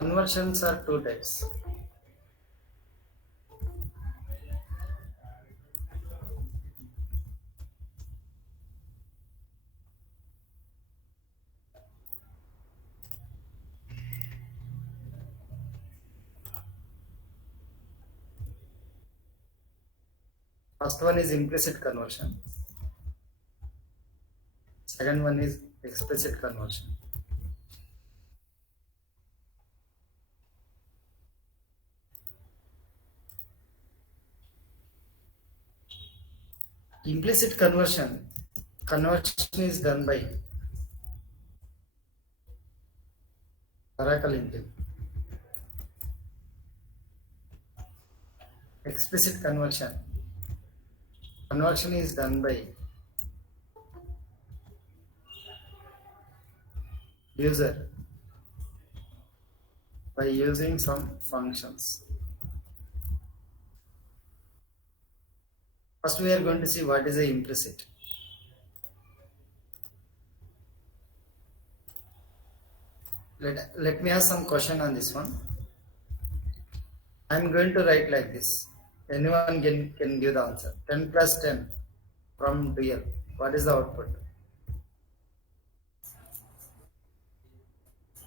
Conversions are two types. First one is implicit conversion. Second one is explicit conversion. Implicit conversion is done by Oracle engine. Explicit conversion is done by user by using some functions. First we are going to see what is a implicit. Let me ask some question on this one. I am going to write like this. Anyone can give the answer. 10 plus 10 from real. What is the output?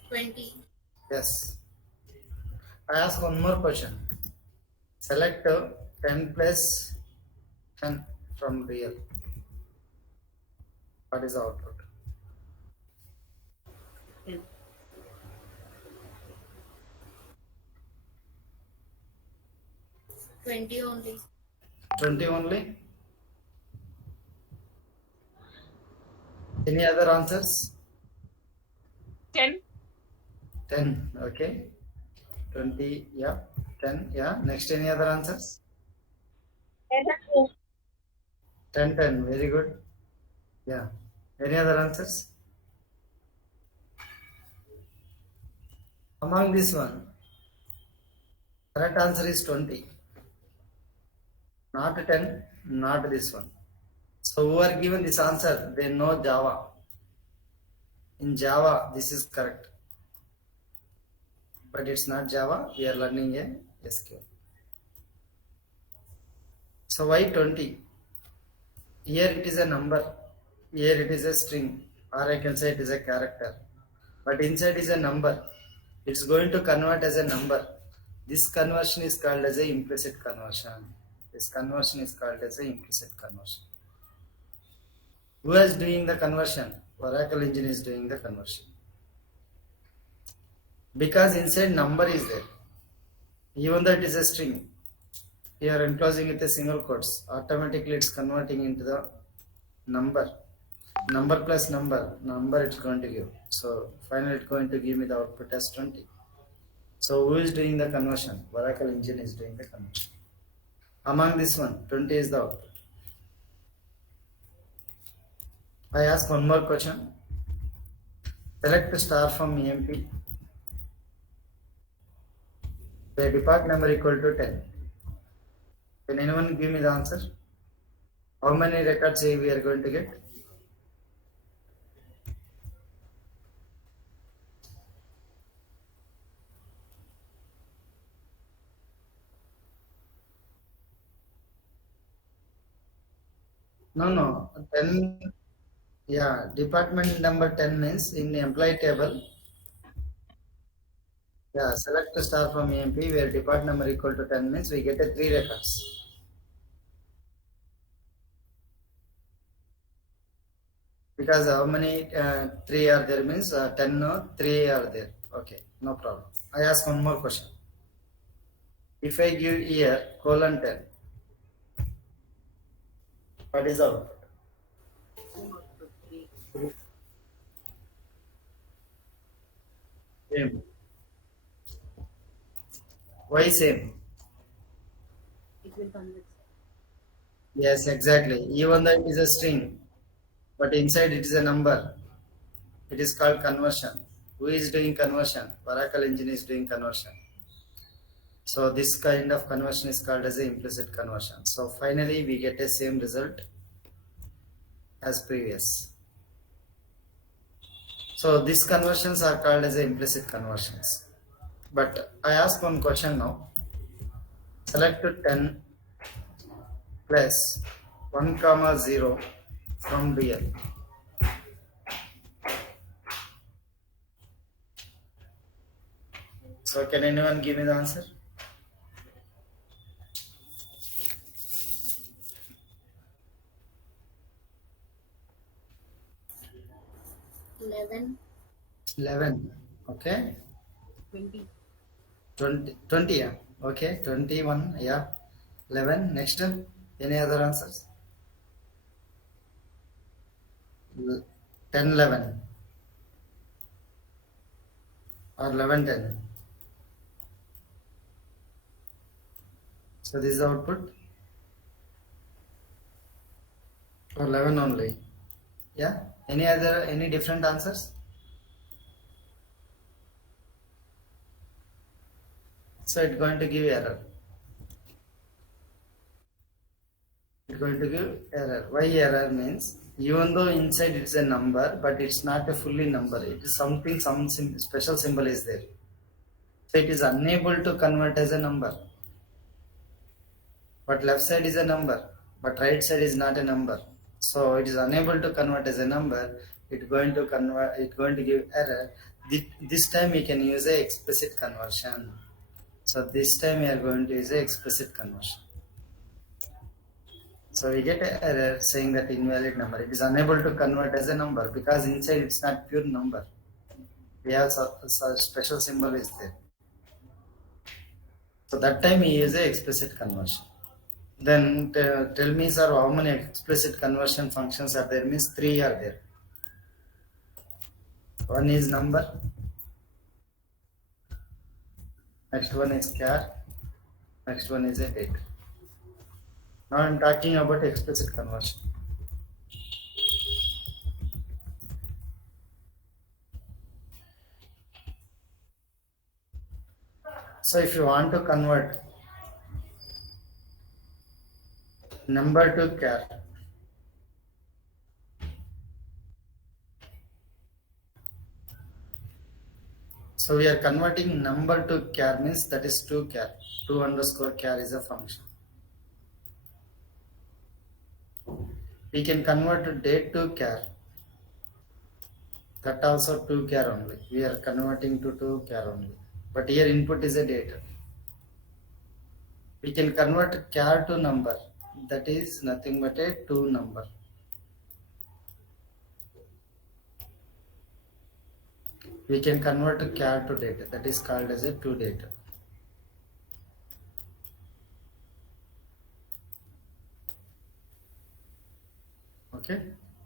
20. Yes. I ask one more question. Select 10 plus 10 from real. What is the output? 20 only. 20 only? Any other answers? 10. 10. Okay. 20. Yeah. 10. Yeah. Next, any other answers? 10. 10. Very good. Yeah. Any other answers? Among this one, correct answer is 20. Not 10, not this one. So who are given this answer, they know Java. In Java, this is correct. But it's not Java, we are learning a SQL. So why 20? Here it is a number, here it is a string, or I can say it is a character. But inside is a number. It's going to convert as a number. This conversion is called as a implicit conversion. This conversion is called as a implicit conversion. Who is doing the conversion? Oracle engine is doing the conversion. Because inside number is there. Even though it is a string, here enclosing with a single quotes, automatically it's converting into the number. Number plus number it's going to give. So finally it's going to give me the output as 20. So who is doing the conversion? Oracle engine is doing the conversion. Among this one, 20 is the output. I ask one more question. Select star from EMP. The depart number equal to 10. Can anyone give me the answer? How many records we are going to get? No. 10. Yeah, department number 10 means in the employee table. Yeah, select a star from EMP where depart number equal to 10 means we get a 3 records. Because how many 3 are there means 10 no 3 are there. Okay, no problem. I ask one more question. If I give here colon 10, what is the output? Same. Why same? It will convert. Yes, exactly. Even though it is a string, but inside it is a number. It is called conversion. Who is doing conversion? Oracle engine is doing conversion. So this kind of conversion is called as a implicit conversion. So finally we get a same result as previous. So these conversions are called as a implicit conversions. But I ask one question now. Select 10 plus 1 comma 0 from DL. So can anyone give me the answer? Eleven. 11. Okay. 20. 20, yeah. Okay. 21, yeah. 11. Next. Any other answers? 10, 11. Or 11, 10. So this is the output. Or 11 only. Yeah. Any different answers? So it's going to give error. It's going to give error. Why error means, even though inside it's a number, but it's not a fully number. It is something, special symbol is there. So it is unable to convert as a number. But left side is a number, but right side is not a number. So it is unable to convert as a number. It's going to convert. It's going to give error. This time we can use a explicit conversion. So this time we are going to use a explicit conversion. So we get an error saying that invalid number. It is unable to convert as a number because inside it's not pure number. We have such special symbol is there. So that time we use a explicit conversion. Then tell me, sir, how many explicit conversion functions are there? Means 3 are there. One is number. Next one is char. Next one is a date. Now I'm talking about explicit conversion. So if you want to convert number to char, so we are converting number to char means that is 2 char. 2 underscore char is a function. We can convert date to char. That also 2 char only. We are converting to 2 char only. But here input is a date. We can convert char to number. That is nothing but a 2 number. We can convert char to date. That is called as a 2 date. Okay.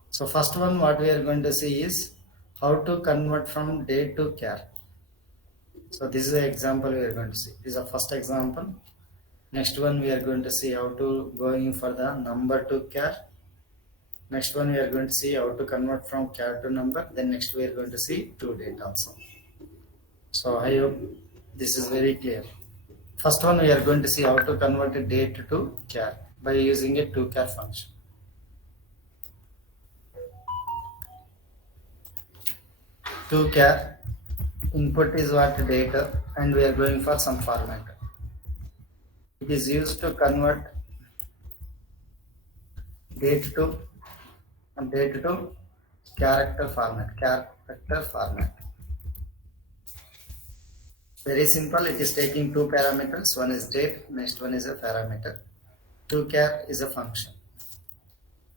So first one what we are going to see is how to convert from date to char. So this is an example we are going to see. This is the first example. Next one we are going to see how to going for the number to char. Next one we are going to see how to convert from char to number. Then next we are going to see to date also. So I hope this is very clear. First one we are going to see how to convert a date to char by using a to char function. To char input is what data and we are going for some format. It is used to convert date to character format. Very simple. It is taking 2 parameters. One is date, next one is a parameter. To char is a function.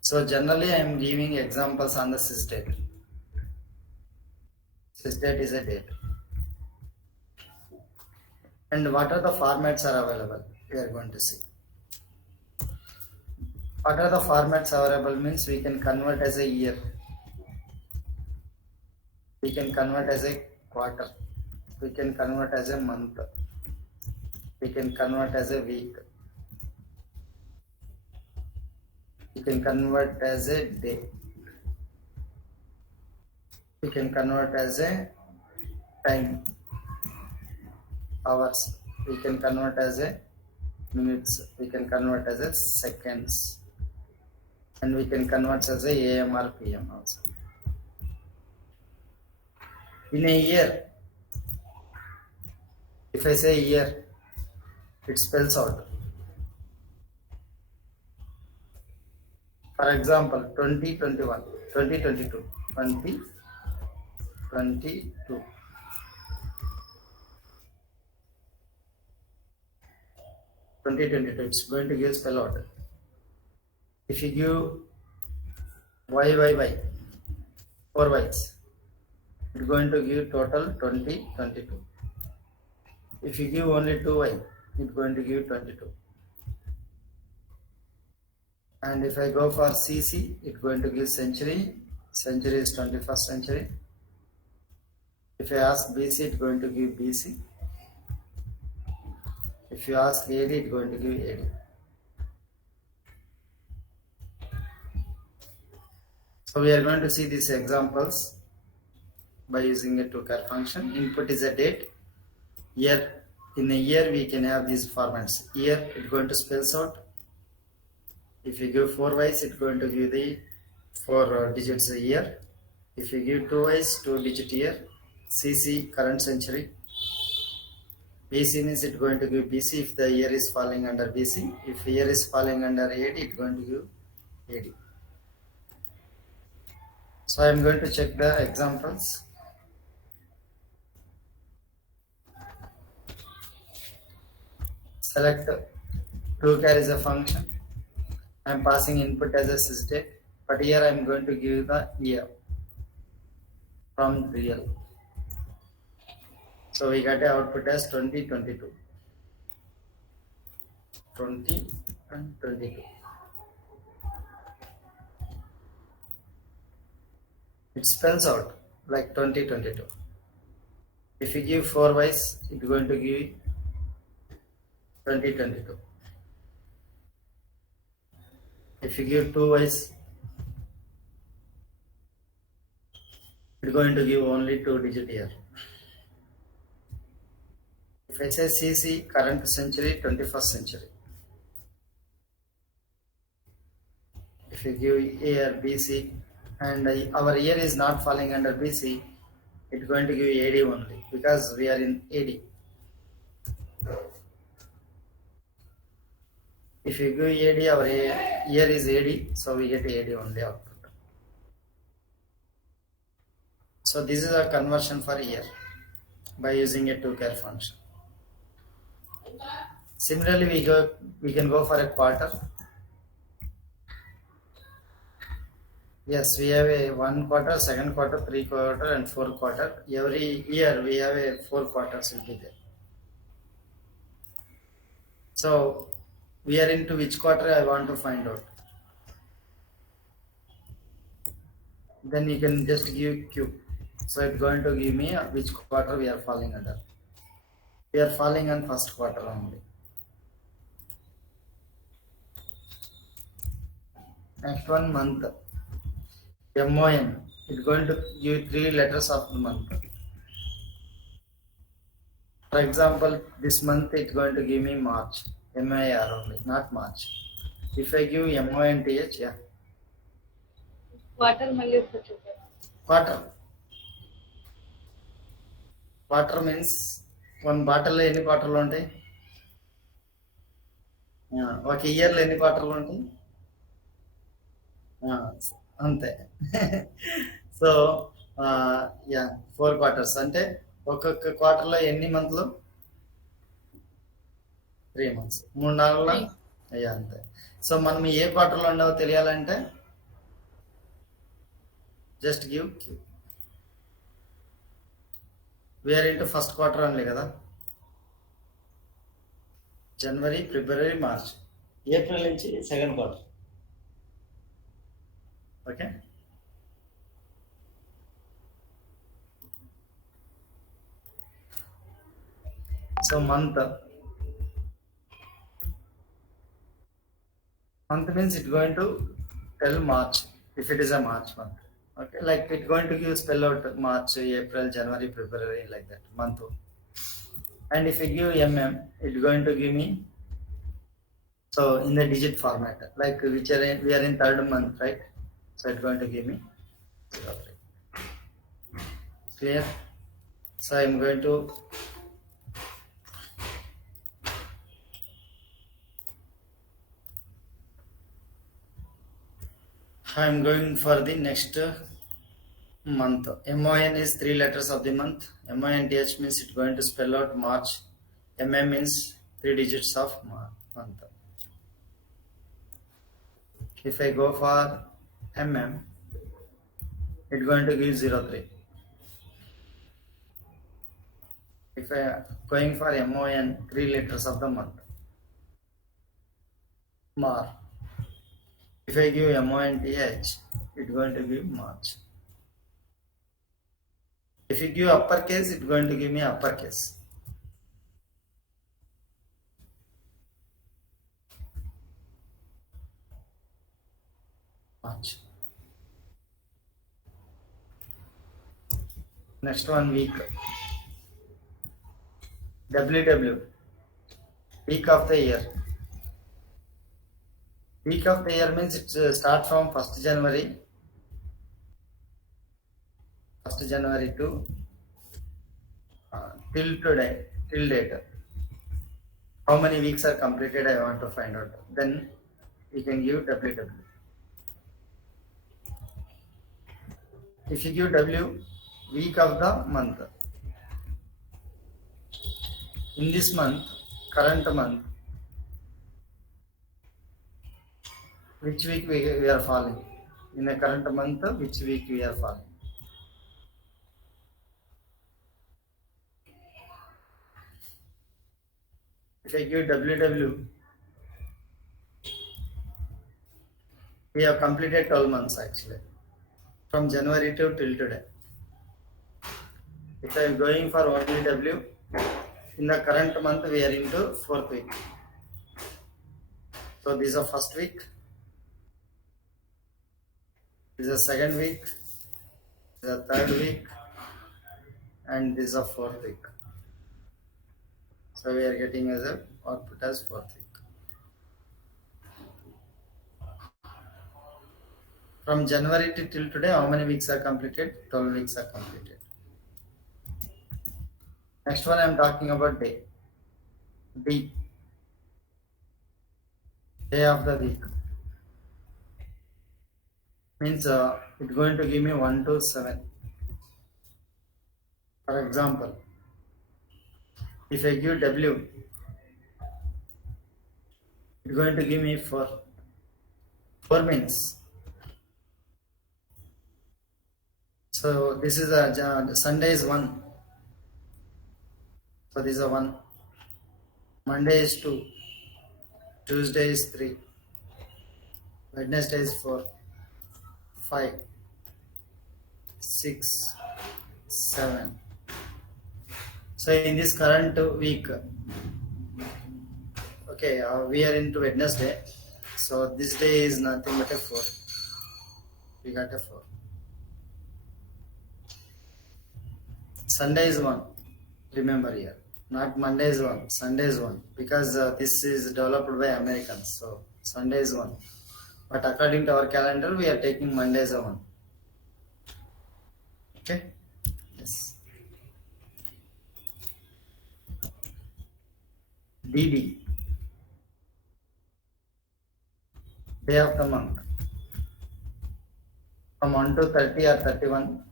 So generally I am giving examples on the sysdate. Sysdate is a date. And what are the formats are available? We are going to see. What are the formats available means we can convert as a year. We can convert as a quarter. We can convert as a month. We can convert as a week. We can convert as a day. We can convert as a time. Hours. We can convert as a minutes. We can convert as a seconds. And we can convert as a AM or PM also. In a year, If I say year, it spells out. For example, 2021, 2022, 2022. 2022, it's going to give spell out. If you give y, 4 y's, it's going to give total 2022. If you give only 2y, it's going to give 22. And if I go for CC, it's going to give century. Century is 21st century. If I ask BC, it's going to give BC. If you ask AD, it's going to give AD. So we are going to see these examples by using a to-char function. Input is a date. Year. In a year, we can have these formats. Year, it's going to spells out. If you give 4 y's, it's going to give the 4 digits a year. If you give 2 y's, 2 digit year. CC, current century. BC means it's going to give BC if the year is falling under BC. If year is falling under AD, it's going to give AD. So I am going to check the examples. Select to-char is a function. I am passing input as a sysdate, but here I am going to give the year from real. So we got a output as 2022. 20 and 22. It spells out like 2022. If you give 4 y's, it's going to give 2022. If you give 2 y's, it's going to give only 2 digit year. If I say CC, current century, 21st century. If you give year BC, and our year is not falling under BC, it's going to give AD only because we are in AD. If you give AD, our year is AD, so we get AD only output. So this is a conversion for year by using a to-char function. Similarly, we can go for a quarter. Yes, we have a 1 quarter, 2nd quarter, 3 quarter, and 4 quarter. Every year we have a 4 quarters will be there. So we are into which quarter I want to find out. Then you can just give Q. So it's going to give me which quarter we are falling under. We are falling on 1st quarter only. Next one, month. MON. It's going to give 3 letters of the month. For example, this month it's going to give me March. MIR only, not March. If I give MONTH, yeah. Quarter మళ్ళీ ఒకసారి చూద్దాం. Quarter means one బాటిల్లో ఎన్ని క్వార్టర్లు ఉంటాయి? ఒక ఇయర్లో ఎన్ని క్వార్టర్లు ఉంటాయి? అంతే. సో యా 4 quarters అంటే ఒక్కొక్క క్వార్టర్లో ఎన్ని మంత్లు? 3 months. 3 నెలల అయ్యా అంతే. సో మనం ఏ క్వార్టర్లో ఉండవో తెలియాలంటే just give Q. We are into 1st quarter only కదా. జనవరి, ఫిబ్రవరి, మార్చ్, ఏప్రిల్ నుంచి 2nd quarter. Okay. So month means it's going to tell March if it is a March month. Okay, like it's going to give spell out March, April, January, February, like that month. And if you give it's going to give me so in the digit format, like we are in 3rd month, right? So it's going to give me 03. Clear? So I'm going to I'm going for the next month. MON is 3 letters of the month. MONTH means it's going to spell out March. MM means 3 digits of month. If I go for MM, it's going to give 03. If I going for MON, 3 letters of the month. Mar. If I give MONTH, it's going to give March. If you give uppercase, it's going to give me uppercase. March. Next one, week. WW. Week of the year. Week of the year means it starts from 1st January. 1st January to till today, till date. How many weeks are completed? I want to find out. Then we can give WW. If you give W, week of the month. In this month, current month, which week we are falling? In a current month, which week we are falling? If I give WW, we have completed 12 months actually, from January to till today. If I am going for only W, in the current month we are into 4th week. So this is the first week, this is the 2nd week, this is the 3rd week, and this is the 4th week. So we are getting as a output as 4th week. From January to till today, how many weeks are completed? 12 weeks are completed. Next one I am talking about day. D. Day of the week. Means it's going to give me 1 to 7. For example, if I give W, it's going to give me 4. 4 means, so this is a Sunday is 1. So this is a 1. Monday is 2. Tuesday is 3. Wednesday is 4. 5. 6. 7. So in this current week, okay, we are into Wednesday. So this day is nothing but a 4. We got a 4. Sunday is 1. Remember here. Not Monday is 1. Sunday is 1. Because this is developed by Americans. So Sunday is 1. But according to our calendar, we are taking Monday as a 1. Okay? Yes. DD. Day of the month. From 1 to 30 or 31.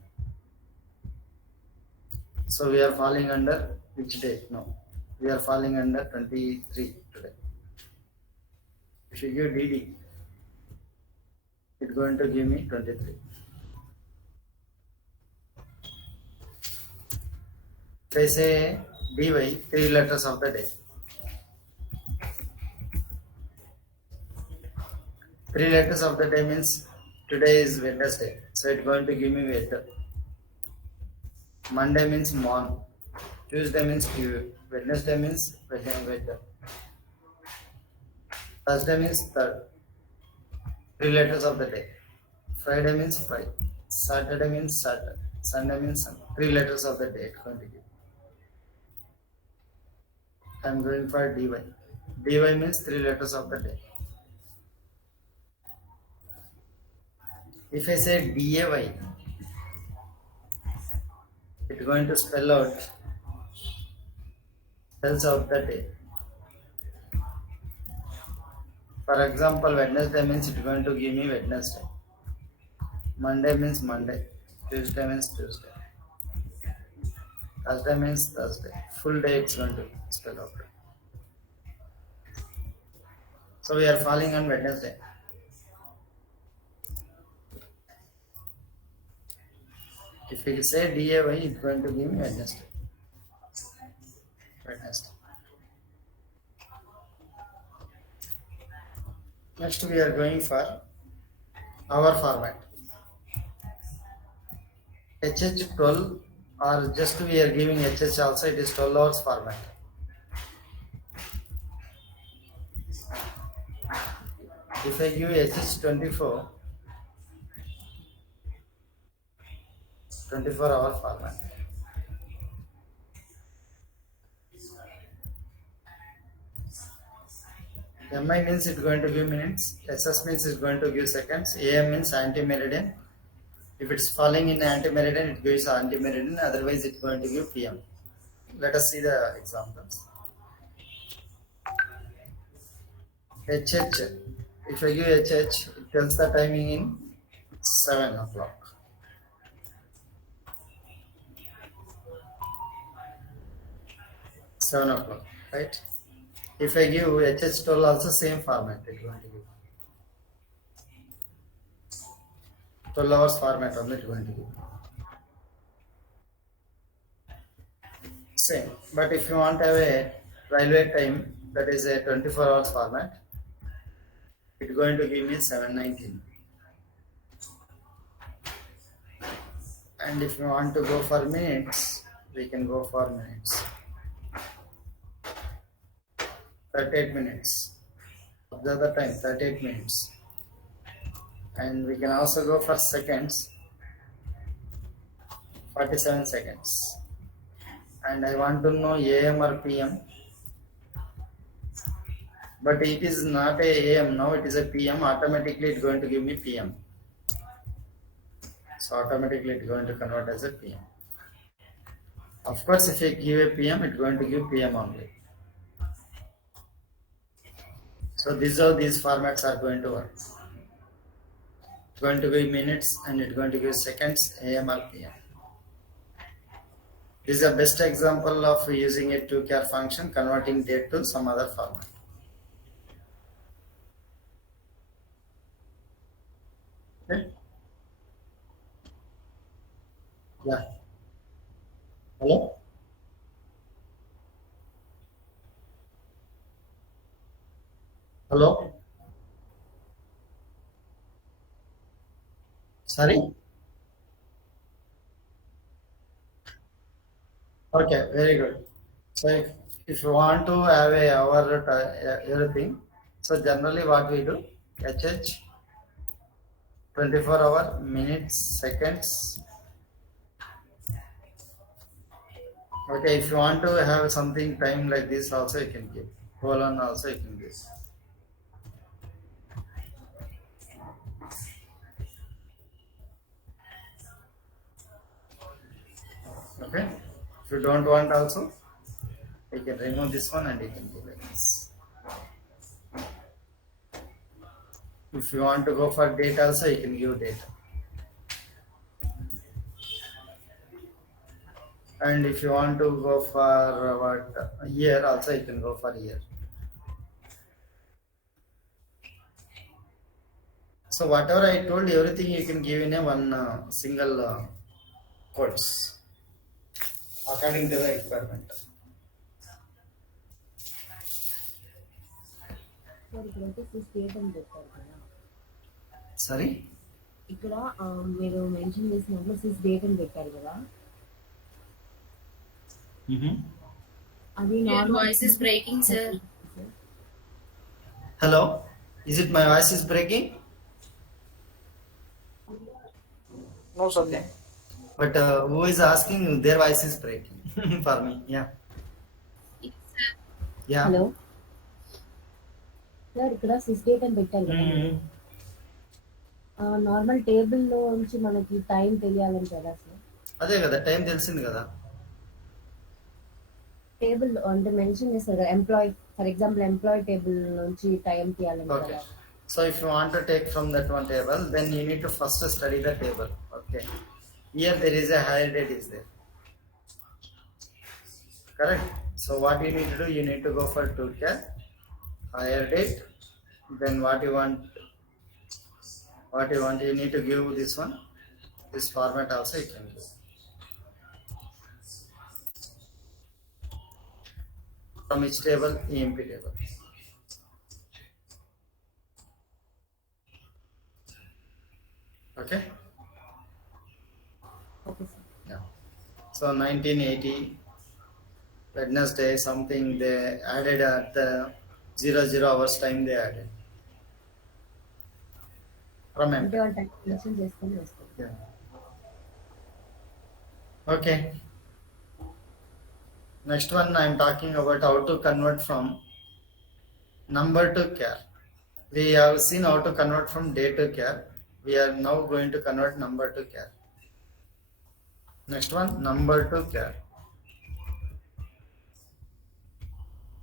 So we are falling under which day? No. We are falling under 23 today. If you give DD, it's going to give me 23. If I say DY, 3 letters of the day. 3 letters of the day means today is Wednesday. So it's going to give me Wednesday. Monday means morn. Tuesday means Tuesday. Wednesday means Wednesday. Thursday means third. 3 letters of the day. Friday means Friday. Saturday means Saturday. Sunday means Sunday. 3 letters of the day. It's going to give. I am going for DY. DY means 3 letters of the day. If I say DAY, it's going to spells out the day. For example, Wednesday means it's going to give me Wednesday. Monday means Monday. Tuesday means Tuesday. Thursday means Thursday. Full day it's going to spell out. So we are falling on Wednesday. If we say DAY, it's going to give me Wednesday. Wednesday. Next we are going for hour format. HH12 or just we are giving HH also, it is 12 hours format. If I give HH24, 24-hour format. MI means it's going to give minutes, SS means it's going to give seconds, AM means anti-meridian. If it's falling in anti-meridian, it gives anti-meridian, otherwise it's going to give PM. Let us see the examples. HH, if I give HH, it tells the timing in 7 o'clock. Right? If I give HH12 also same format, it's going to give 12 hours format only it's going to give. Same. But if you want to have a railway time, that is a 24 hours format, it's going to give me 7:19. And if you want to go for minutes, we can go for minutes. 38 minutes. Observe the time, 38 minutes. And we can also go for seconds, 47 seconds. And I want to know AM or PM. But it is not a AM now, it is a PM. Automatically it's going to give me PM. So automatically it's going to convert as a PM. Of course, if I give a PM, it's going to give PM only. So these are these formats are going to work. It's going to give minutes and it's going to give seconds, AM or PM. This is the best example of using a to-char function, converting date to some other format. Okay? Yeah. Hello? Hello? Sorry? Okay, very good. So if you want to have a hour everything, so generally what we do, HH 24-hour, minutes, seconds. Okay, if you want to have something time like this also you can give. Colon also you can give. Okay. If you don't want also, you can remove this one and you can do like this. If you want to go for date also, you can give date. And if you want to go for what year also, you can go for year. So whatever I told, everything you can give in a one single quotes according to the requirement. Sorry? ఇక్కడ మీరు mention చేసినట్లు sys date అని పెట్టారు కదా అది Your voice is breaking, sir. Hello? Is it my voice is breaking? No, sir. Okay. But who is asking? Their voice is breaking for me. Yeah. Yeah. Hello sir ఇక్కడ sys date అని పెట్టారు కదా normal టేబుల్లో నుంచి మనకి time తెలియాలని కదా sir అదే కదా టైం తెలిసింది కదా టేబుల్ అంటే మెన్షన్ చేస్తారు కదా employee for example employee table నుంచి టైం తీయాలని ఓకే కదా So if you want to take from that one table, then you need to first study the table. Okay. Here there is a higher date is there. Correct. So what you need to do, you need to go for 2 higher date. Then what you want, you need to give this one. This format also you can give. From each table, EMP table. Okay. Okay, sir. Yeah. So 1980 Wednesday something they added at the 00 hours time they added. From అంటే MP. వాళ్ళు time mention చేసుకొని వస్తారు. Yeah. Okay. Next one I am talking about how to convert from number to char. We have seen how to convert from day to char. We are now going to convert number to char. Next one, number to char.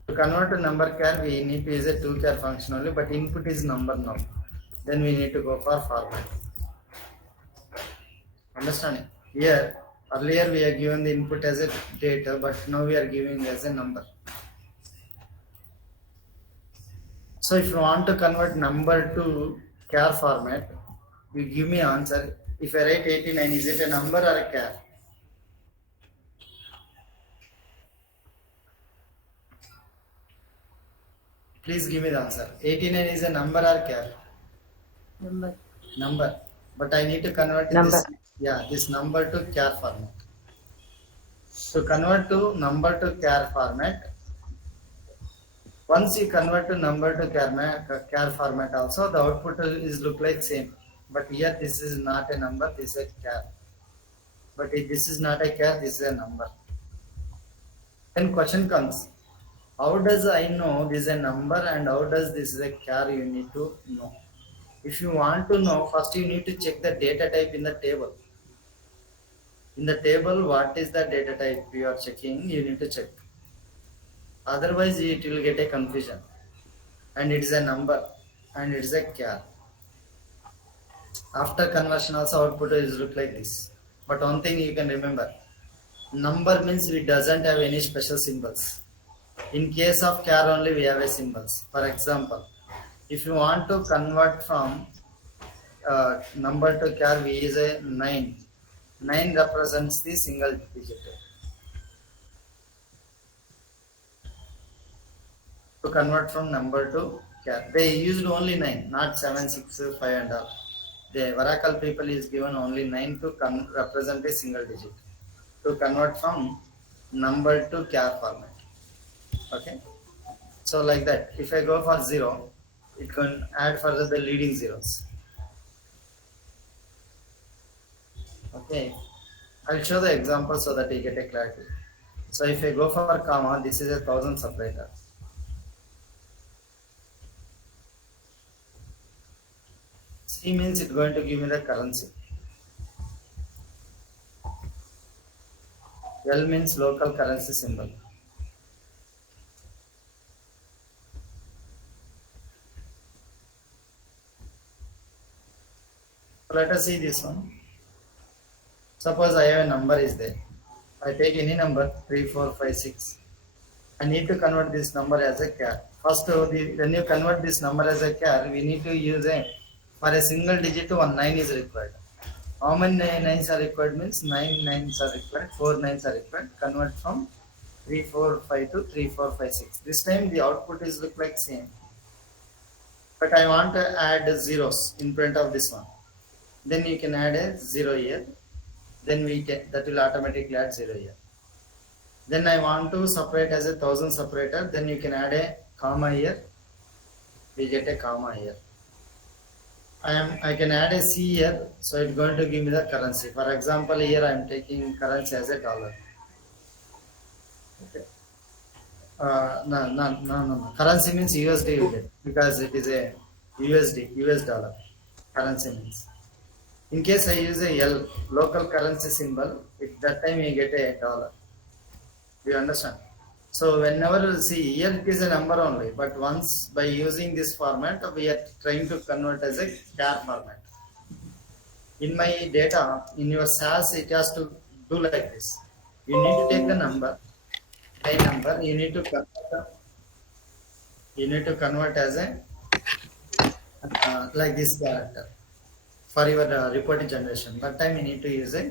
To convert to number char, we need to use a 2 char function only, but input is number now. Then we need to go for format. Understanding? Here, earlier we are given the input as a data, but now we are giving as a number. So if you want to convert number to char format, you give me answer. If I write 89, is it a number or a char? Please give me the answer. 89 is a number or char? Number Number. But I need to convert Number. this number to char format. To convert to number to char format, once you convert to number to char format also, the output is look like same. But here this is not a number, this is a char. But if this is not a char, this is a number. Then question comes, how does I know this is a number and how does this is a char? You need to know. If you want to know, first you need to check the data type in the table. In the table, what is the data type you are checking, you need to check. Otherwise, it will get a confusion. And it is a number and it is a char. After conversion also output is look like this. But one thing you can remember, number means it doesn't have any special symbols. In case of char only we have a symbols. For example, if you want to convert from number to char, we use a 9. 9 represents the single digit. To convert from number to char, they used only 9, not 7, 6, 5 and all. The Varakal people is given only 9 to represent a single digit. To convert from number to char format. Okay. So like that, if I go for 0, it can add further the leading zeros. Okay. I'll show the example so that you get a clarity. So if I go for comma, this is a 1000 separator. C means it's going to give me the currency. L means local currency symbol. Let us see this one. Suppose I have a number is there. I take any number 3, 4, 5, 6. I need to convert this number as a char. First, when you convert this number as a char, we need to use for a single digit 1 9 is required. How many 9s are required means 9 9s are required, 4 9s are required. Convert from 3, 4, 5 to 3, 4, 5, 6. This time the output is look like same. But I want to add zeros in front of this one. Then you can add a 0 here. Then we get that will automatically add 0 here. Then I want to separate as a 1000 separator. Then you can add a comma here. We get a comma here. I can add a C here, so it's going to give me the currency. For example, here I am taking currency as a dollar. Okay. No. Currency means USD you get because it is a USD, US dollar. Currency means. In case I use a L, local currency symbol, at that time you get a dollar. Do you understand? So whenever see here it is a number only, but once by using this format we are trying to convert as a char format. In my data, in your SAS, it has to do like this. You need to take the number by number. You need to convert as a like this character for your reporting generation. That time you need to use a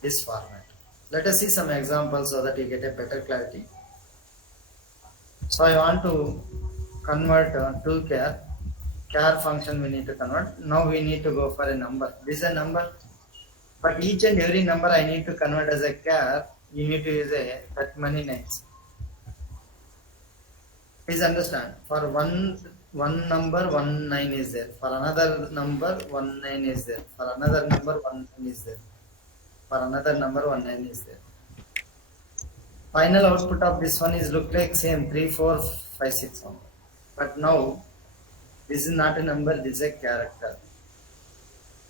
this format. Let us see some examples so that you get a better clarity. So I want to convert to char function. We need to convert. Now we need to go for a number. This is a number, but each and every number I need to convert as a char. You need to use a that many names. Please understand. For one number 19 is there. For another number 19 is there. For another number 19 is there. For another number 19 is there. Final output of this one is look like same 3, 4, 5, 6 1. But now this is not a number, this is a character.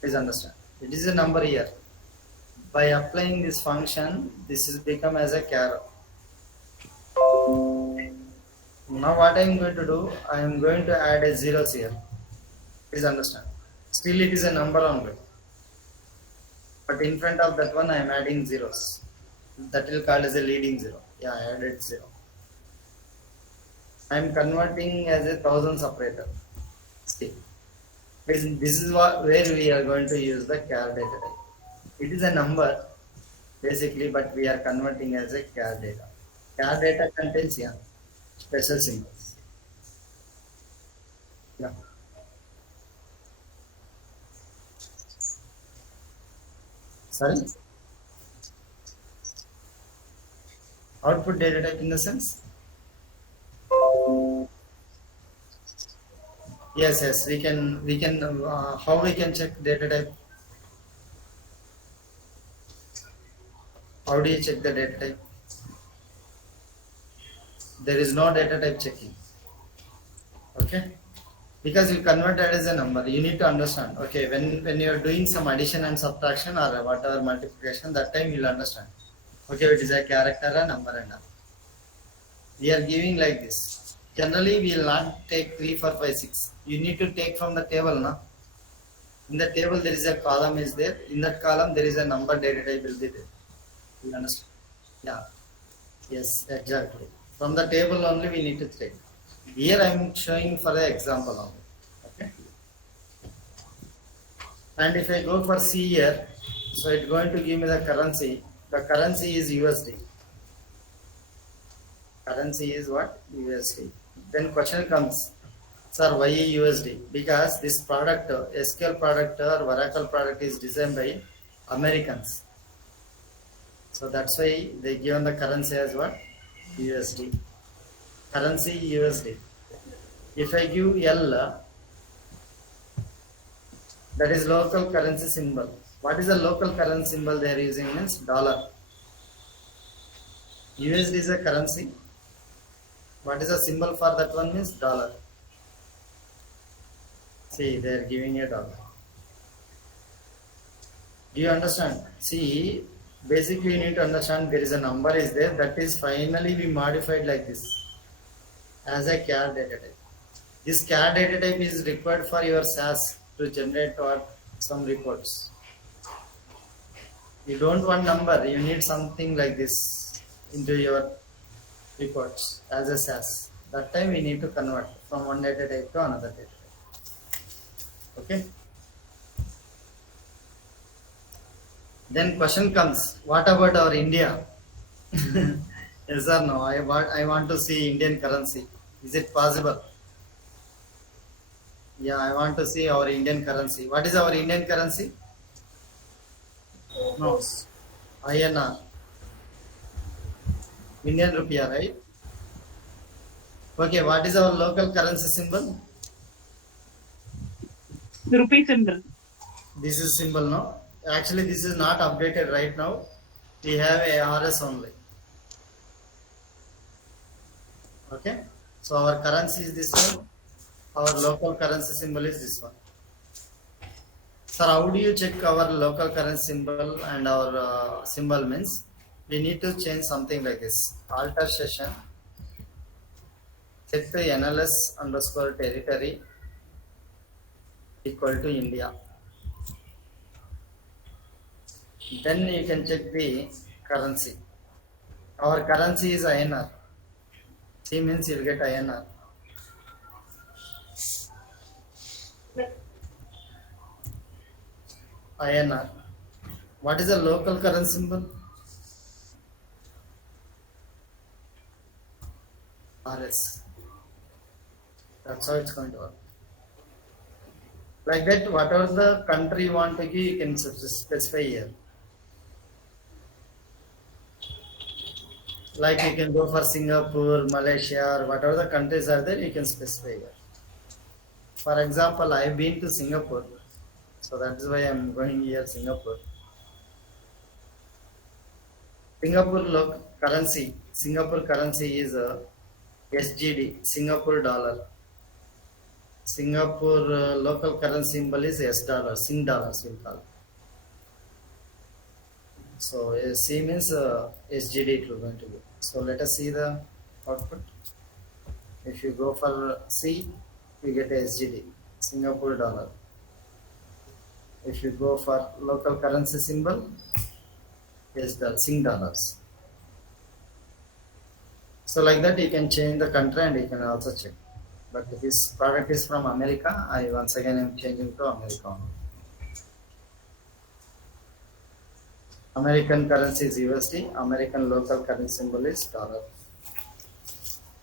Please understand. It is a number here. By applying this function, this is become as a char. Now what I am going to do, I am going to add a zeros here. Please understand. Still it is a number only. But in front of that one I am adding zeros. That will call as a leading zero. Yeah, I added 0. I am converting as a thousand separator. See, this is where we are going to use the char data type. It is a number basically, but we are converting as a char data. Char data contains special symbols. Yeah. Sorry. Output data type in the sense. Yes, we can how we can check data type? How do you check the data type? There is no data type checking. Okay, because you convert that as a number, you need to understand. Okay, when you are doing some addition and subtraction or whatever multiplication, that time you'll understand. Okay, it is a character, a number, and all. We are giving like this. Generally, we will not take 3, 4, 5, 6. You need to take from the table, na? In the table, there is a column is there. In that column, there is a number data type will be there. You understand? Yeah. Yes, exactly. From the table only we need to take. Here I am showing for the example only. Okay. And if I go for C here, so it's going to give me the currency. The currency is USD. Currency is what? USD. Then question comes, sir, why USD? Because this product, SQL product or Oracle product is designed by Americans. So that's why they given the currency as what? USD. Currency USD. If I give L, that is local currency symbol. What is the local currency symbol they are using means dollar. USD is a currency. What is the symbol for that one means dollar. See, they are giving a dollar. Do you understand? See, basically you need to understand there is a number is there that is finally we modified like this as a char data type. This char data type is required for your SAS to generate or some reports. You don't want number, you need something like this into your reports as a SAS. That time we need to convert from one data type to another data type. Okay. Then question comes, what about our India? Yes or no? I want to see Indian currency. Is it possible? Yeah, I want to see our Indian currency. What is our Indian currency? No. INR. Indian rupiah, right? Okay, what is our local currency symbol? The rupee symbol. This is symbol, no? Actually, this is not updated right now. We have a RS only. Okay, so our currency is this one. Our local currency symbol is this one. Sir, how do you check our local currency symbol and our symbol means? we need to change something like this. Alter session set to NLS underscore territory equal to India. Then you can check the currency. Our currency is INR. C means you'll get INR. INR. What is the local currency symbol? RS. That's how it's going to work. Like that, whatever the country you want to give, you can specify here. Like you can go for Singapore, Malaysia, or whatever the countries are there, you can specify here. For example, I've been to Singapore, so that's why I'm going here, Singapore. Singapore currency is SGD, Singapore dollar. Singapore local currency symbol is S dollar, Sing dollars we'll call. So C means SGD it will going to be. So let us see the output. If you go for C, you get SGD, Singapore dollar. If you go for local currency symbol, is the Sing dollars. So like that you can change the country and you can also check. But this product is from America. I once again am changing to America. American currency is USD. American local currency symbol is dollar.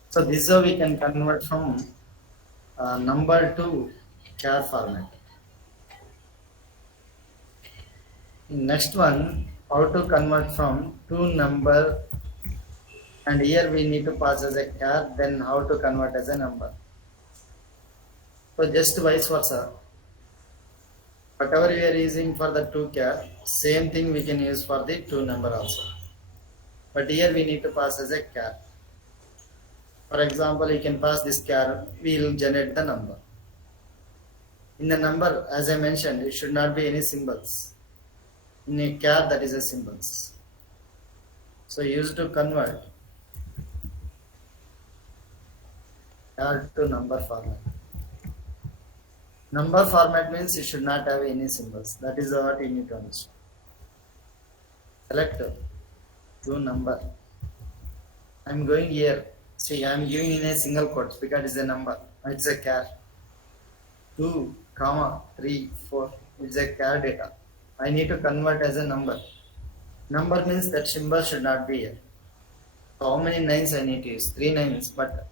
So this is how we can convert from number to char format. Next one, how to convert from to number, and here we need to pass as a char, then how to convert as a number. So just vice versa. Whatever we are using for the 2 char, same thing we can use for the 2 number also. But here we need to pass as a char. For example, you can pass this char, we will generate the number. In the number, as I mentioned, it should not be any symbols. In a char, that is a symbols. So used to convert char to number format. Number format means it should not have any symbols. That is what you need to understand. Select to number. I am going here. See, I am giving in a single quote because it's a number. It's a char. 2, 3, 4. It's a char data. I need to convert as a number. Number means that symbol should not be here. So how many nines I need to use? 3 nines, but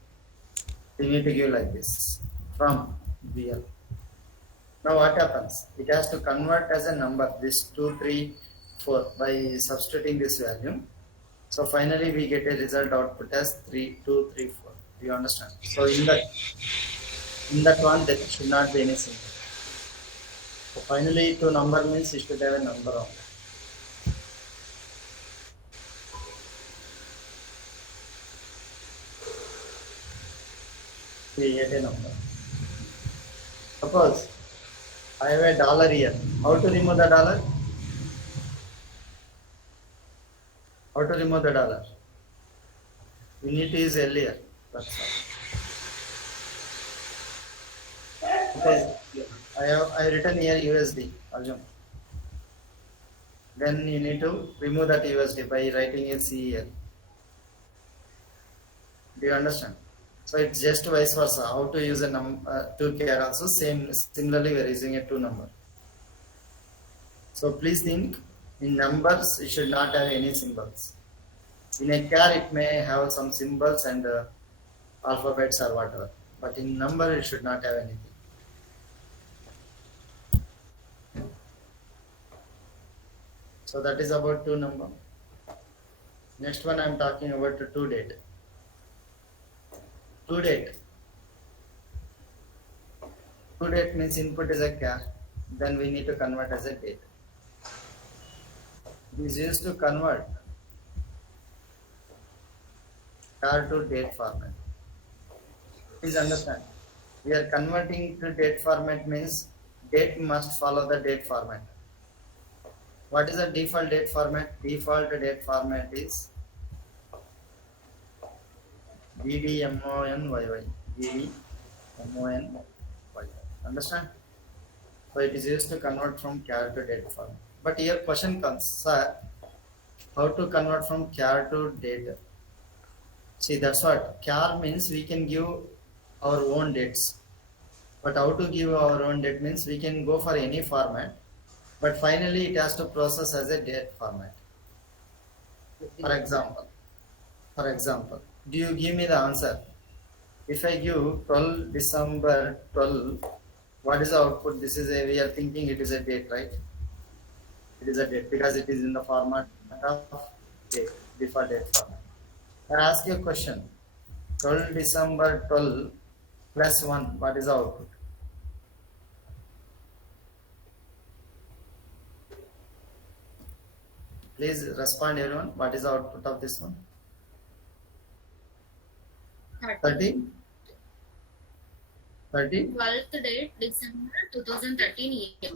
you need to give like this. From BL. Now what happens? It has to convert as a number, this 2, 3, 4 by substituting this value. So finally we get a result output as 3, 2, 3, 4. Do you understand? So in that one there should not be any symbol. So finally to number means it should have a number on it. Create a number. Suppose I have a dollar here. How to remove the dollar? How to remove the dollar? We need to use L here. That's all. Okay. I written here USD. Arjun. Then you need to remove that USD by writing a C here. Do you understand? So it's just vice versa. How to use a 2 char also similarly we are using a 2 number. So please think, in numbers it should not have any symbols. In a char it may have some symbols and alphabets or whatever, but in number it should not have anything. So that is about 2 number. Next one I am talking about to date. To date. To date means input is a char, then we need to convert as a date. This is used to convert char to date format. Please understand. We are converting to date format means date must follow the date format. What is the default date format? Default date format is DDMONYY. DDMONYY. Understand? So it is used to convert from char to date format. But here question comes, sir, how to convert from char to date? See, that's what char means. We can give our own dates. But how to give our own date means we can go for any format, but finally it has to process as a date format. For example, do you give me the answer? If I give 12 December 12, what is the output? This is a, we are thinking it is a date, right? It is a date because it is in the format of date, default date format. I ask you a question. 12 December 12 plus 1, what is the output? Please respond everyone. What is the output of this one? 30? 30? 12th date, December 2013 year.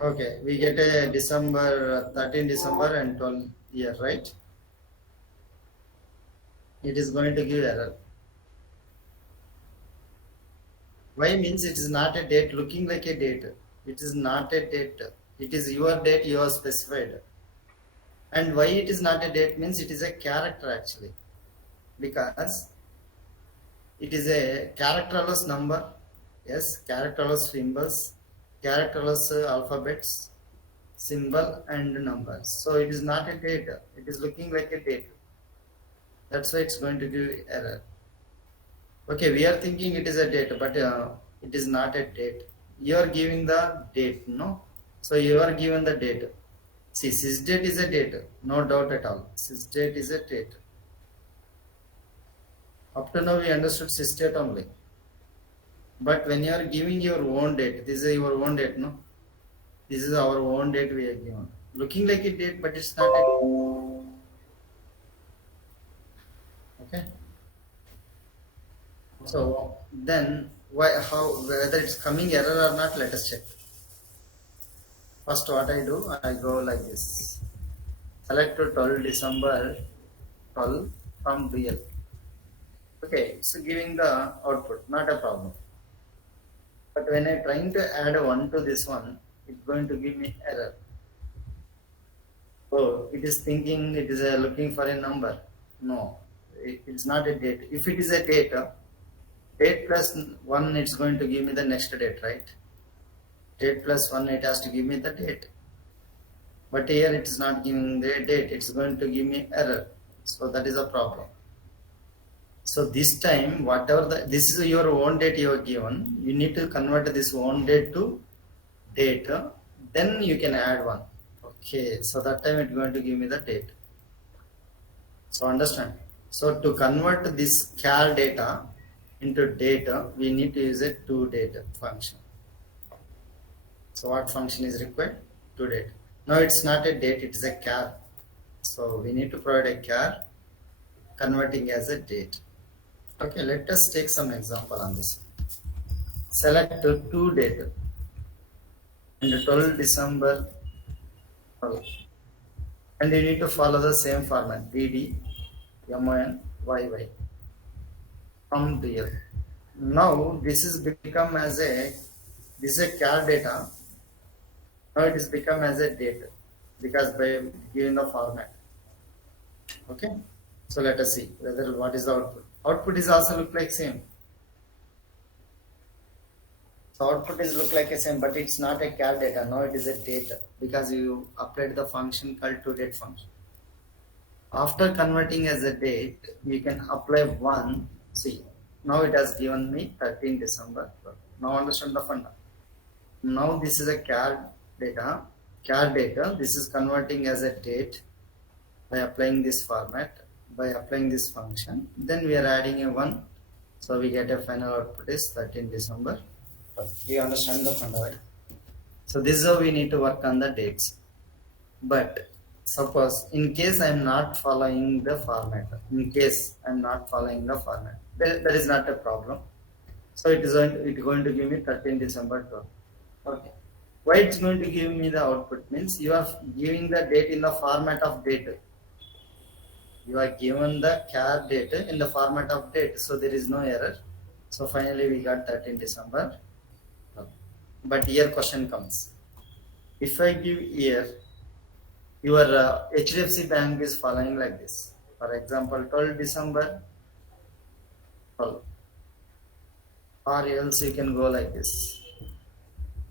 Okay, we get a December 13 December and 12 year, right? It is going to give error. Why means it is not a date looking like a date. It is not a date. It is your date you have specified. And why it is not a date means it is a character actually. Because it is a characterless number. Yes, characterless symbols, characterless alphabets, symbol and numbers. So it is not a date. It is looking like a date. That's why it's going to give error. Okay, we are thinking it is a date, but it is not a date. You are giving the date, no? So you are given the date. See, sys date is a date, no doubt at all. Sys date is a date. Up to now we understood sys date only. But when you are giving your own date, this is your own date, no? This is our own date we are given. Looking like a date, but it's not a date. Okay. So then why how whether it's coming error or not, let us check. First what I do, I go like this. Select 12 December 12 from real. Okay, so giving the output, not a problem. But when I trying to add 1 to this one, it's going to give me error. So it is thinking it is looking for a number. No, it's not a date. If it is a date, date plus 1, it's going to give me the next date, right? Date plus 1, it has to give me the date. But here it is not giving the date, it's going to give me error. So that is a problem. So this time, whatever this is your own date you are given, you need to convert this own date to date. Then you can add 1. Okay, so that time it's going to give me the date. So understand. So to convert this char data into data, we need to use a toDate function. So what function is required? toDate. Now it's not a date, it is a char. So we need to provide a char converting as a date. Okay, let us take some example on this. Select toDate and 12 December 12. And you need to follow the same format, DD, MON, YY from real. Now this is become as a, this is a char data. Now it is become as a date because by giving the format. Okay, so let us see whether what is the output. Output is also look like same. So output is look like a same, but it's not a char data. Now it is a data because you applied the function called toDate function. After converting as a date, you can apply 1. See, now it has given me 13 December 12. Now understand the funda. Now this is a char data. This is converting as a date by applying this format, by applying this function. Then we are adding a 1. So we get a final output is 13 December 12. You understand the funda, right? So this is how we need to work on the dates. But suppose in case I am not following the format, that is not a problem. So it is going to give me 13 December 12. Okay. Why it's going to give me the output means you are giving the date in the format of date. You are given the char date in the format of date, so there is no error. So finally we got 13 December. But here question comes. If I give here, your HDFC bank is following like this. For example, 12 December 12. Or else you can go like this.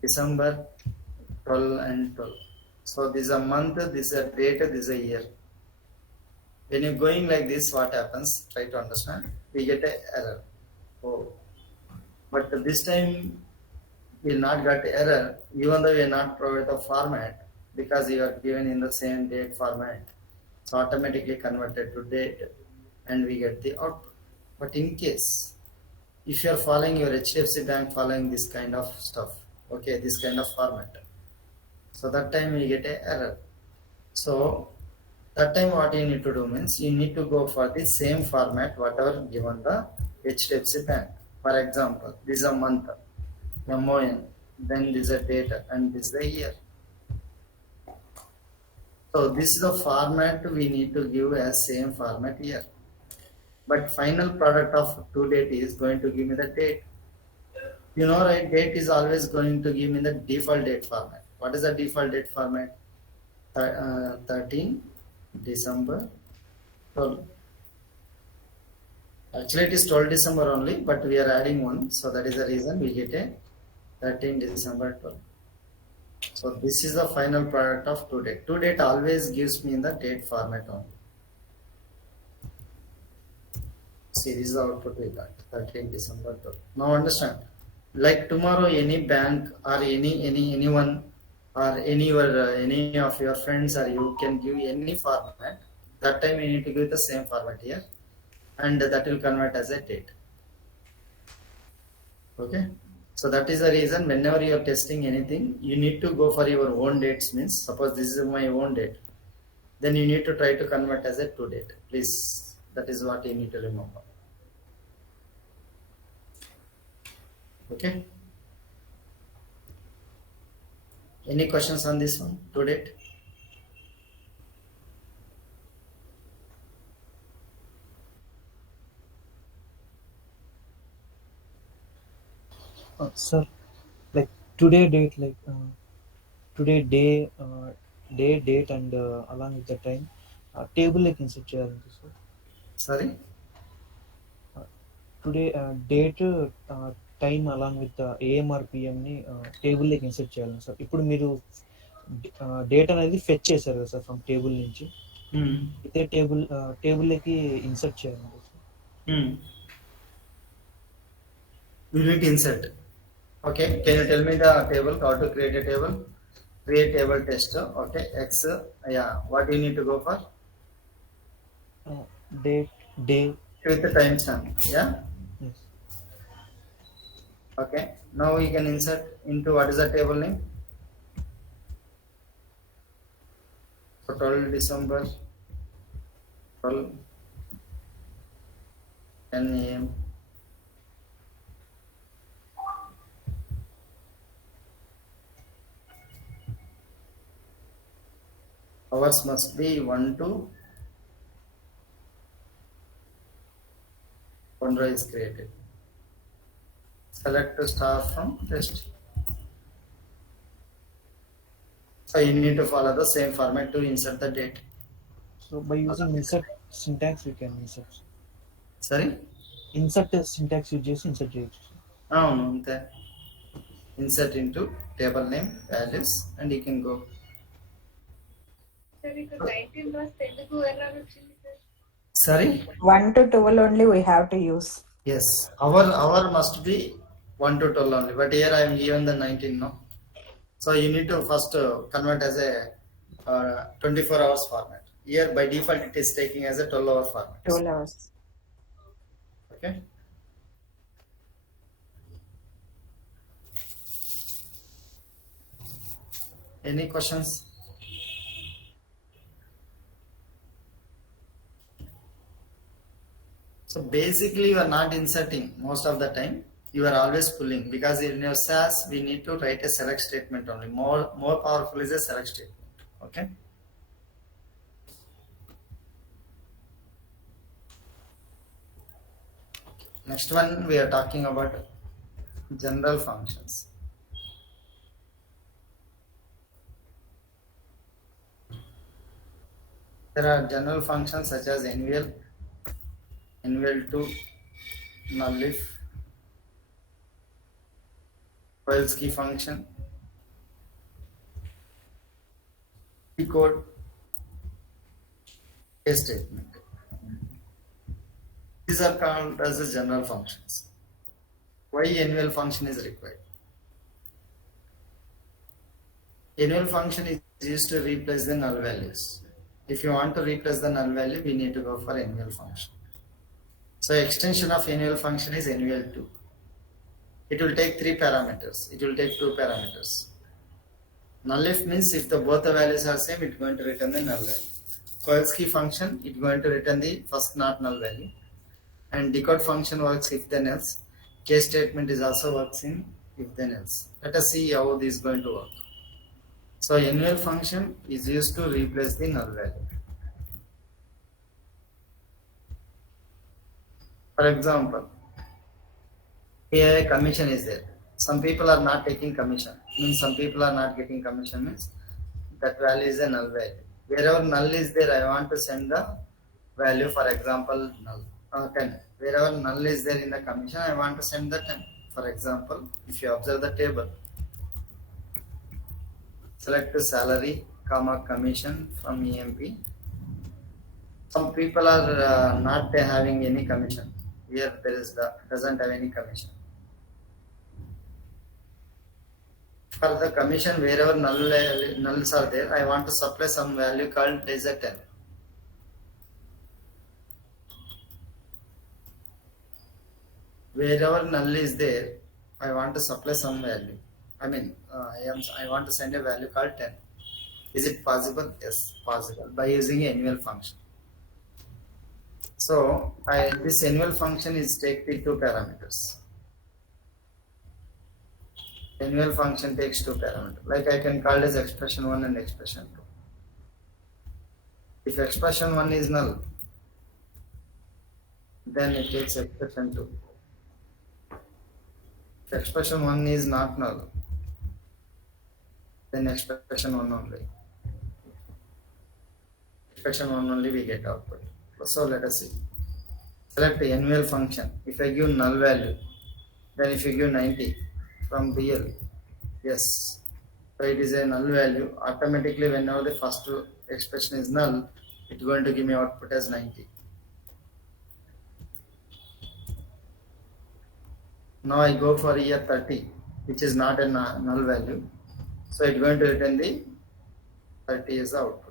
December 12 and 12. So this is a month, this is a date, this is a year. When you're going like this, what happens? Try to understand. We get a error. Oh, but this time we will not get error, even though we are not provide the format because you are given in the same date format. So automatically converted to date, and we get the output. But in case if you are following your HDFC bank following this kind of stuff, okay, this kind of format, so that time we get a error. So that time what you need to do means you need to go for the same format whatever given the HDFC bank. For example, this is a month, MON, then this is a date, and this is the year. So this is the format we need to give as same format here. But final product of to date is going to give me the date. You know, right? Date is always going to give me the default date format. What is the default date format? 13 December 12. Actually, it is 12 December only, but we are adding one, so that is the reason we get a 13 December 12. So this is the final product of to date. To date always gives me in the date format only. See, this is the output we got 13 December 12. Now understand, like tomorrow any bank or anyone or any of your friends or you can give any format. That time you need to give the same format here, and that will convert as a date. Okay, so that is the reason whenever you are testing anything, you need to go for your own dates. Means suppose this is my own date, then you need to try to convert as a to date. Please, that is what you need to remember. Okay. Any questions on this one to date? Sir, like today date, like today day, date, and along with the time, table like insert చేయాలండి sir. Sorry. Today date, time along with AM or PM ని table లోకి insert చేయాలి sir. ఇప్పుడు మీరు date అనేది fetch చేశారు కదా sir from table నుంచి, ఇదే టేబుల్లోకి ఇన్సర్ట్ చేయాలండి sir. You need to insert. Okay, can you tell me the table, how to create a table? Create table test. Okay, X. Yeah, what you need to go for? Date, day. With the timestamp. Yeah. Yes. Okay, now we can insert into what is the table name? So 12 December 12 10 AM. Hours must be 1 to 1 row is created. Select star from list. So you need to follow the same format to insert the date. So by using insert syntax we can insert. Sorry? Insert syntax use చేసి insert చేయొచ్చు. అవును అంతే. Insert into table name, values, and you can go. Sorry? 1 to 12 only we have to use. Yes. Hour must be 1 to 12 only. But here I am given the 19 now. So you need to first convert as a 24 hours format. Here by default it is taking as a 12-hour format. 12 hours. Okay. Any questions? So basically you are not inserting most of the time. you are always pulling, because in your SAS we need to write a select statement only. More powerful is a select statement. Okay. Next one we are talking about general functions. There are general functions such as NVL, NVL2, nullif, Koelski function, decode, case statement. These are called as the general functions. Why annual function is required? Annual function is used to replace the null values. If you want to replace the null value, we need to go for annual function. So extension of annual function is annual2. It will take 3 parameters. It will take 2 parameters. Nullif means if the both the values are same, it's going to return the null value. Koelski function, it's going to return the first not null value. And decode function works if then else. Case statement is also works in if then else. Let us see how this is going to work. So annual function is used to replace the null value. For example, here a commission is there. Some people are not taking commission. Means some people are not getting commission means that value is a null value. Wherever null is there, I want to send the value, for example, null 10. Wherever null is there in the commission, I want to send the 10. For example, if you observe the table, select the salary, comma commission from EMP. Some people are not having any commission. Here there is doesn't have any commission. For the commission, wherever nulls are there, I want to supply some value called as a 10. Wherever null is there, I want to supply some value. I want to send a value called 10. Is it possible? Yes, possible by using annual function. So this annual function is take the 2 parameters. Annual function takes 2 parameters. Like I can call as expression 1 and expression 2. If expression 1 is null, then it takes expression 2. If expression 1 is not null, then expression 1 only. Expression 1 only we get output. So let us see. Select the annual function. If I give null value, then if you give 90 from real, yes. So it is a null value. Automatically whenever the first expression is null, it's going to give me output as 90. Now I go for year 30, which is not a null value. So it's going to return the 30 as the output.